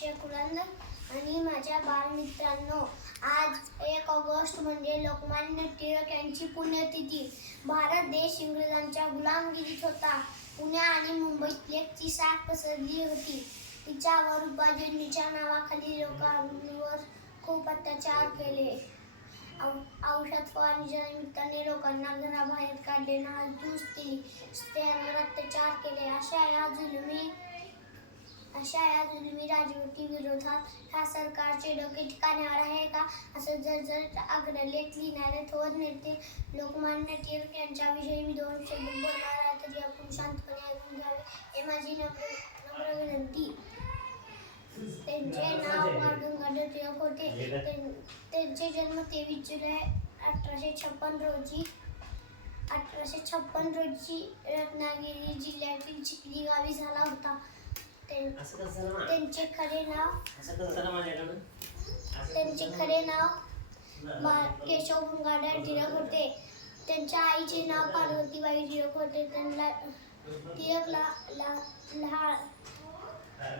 शिक्षकुरांद आणि माझ्या बालमित्रांनो, आज 1 ऑगस्ट म्हणजे लोकमान्य टिळक यांची पुण्यतिथी. भारत देश इंग्रजांच्या गुलामगिरीत होता. पुणे आणि मुंबईत लेकची साथ पसरली होती. तिच्यावर उपाधीच्या नावाखाली लोकांवर खूप अत्याचार केले. औषध फवारणीच्या निमित्ताने लोकांना घराबाहेर काढले, नासधूस केली, स्त्रियांवर अत्याचार केले. अशा या जुलमी राजवटी विरोधात ह्या सरकारचे डोके ठिकाणावर आहे का, असं जर आग्रहलेख लिहिणारे थोर नेते लोकमान्य टिळक यांच्याविषयी मी 2 शब्द बोलणार आहे, तरी आपण शांतपणे ऐकून घ्यावे हे माझी नम्र विनंती. त्यांचे नाव बाळ गंगाधर टिळक होते. त्यांचे जन्म 23 जुलै 1856 रोजी रत्नागिरी जिल्ह्यातील चिखली गावी झाला होता. त्यांचे खरे नाव केशव गंगाधर टिळक होते. त्यांच्या आईचे नाव पार्वतीबाई टिळक होते.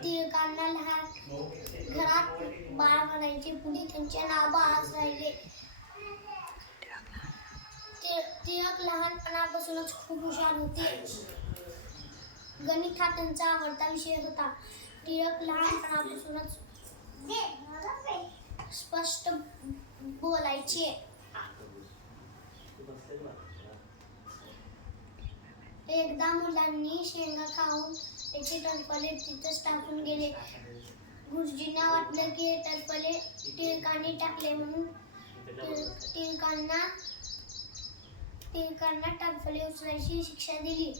टिळकांना लहान घरात बाळ म्हणायचे, पुढे त्यांचे नाव बाळच राहिले. टिळक लहानपणापासूनच खूप हुशार होते. गणित हा त्यांचा आवडता विषय होता. टिळक लहानपणापासूनच स्पष्ट बोलायचे. एकदा मुलांनी शेंगा खाऊन त्याचे टरफले तिथंच टाकून गेले. गुरुजींना वाटलं की हे टरफले टिळकांनी टाकले, म्हणून टिळकांना टरफले उचलायची शिक्षा दिली.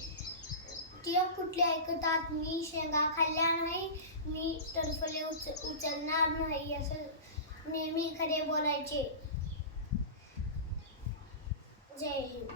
टिळक कुठले ऐकतात, मी शेंगा खाल्ल्या नाही, मी टरफले उचलणार नाही, असं नेहमी खरे बोलायचे. जय हिंद.